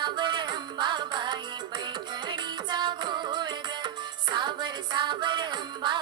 सावर अंबाबाई पैठणीचा घोळ सावर सावर अंबा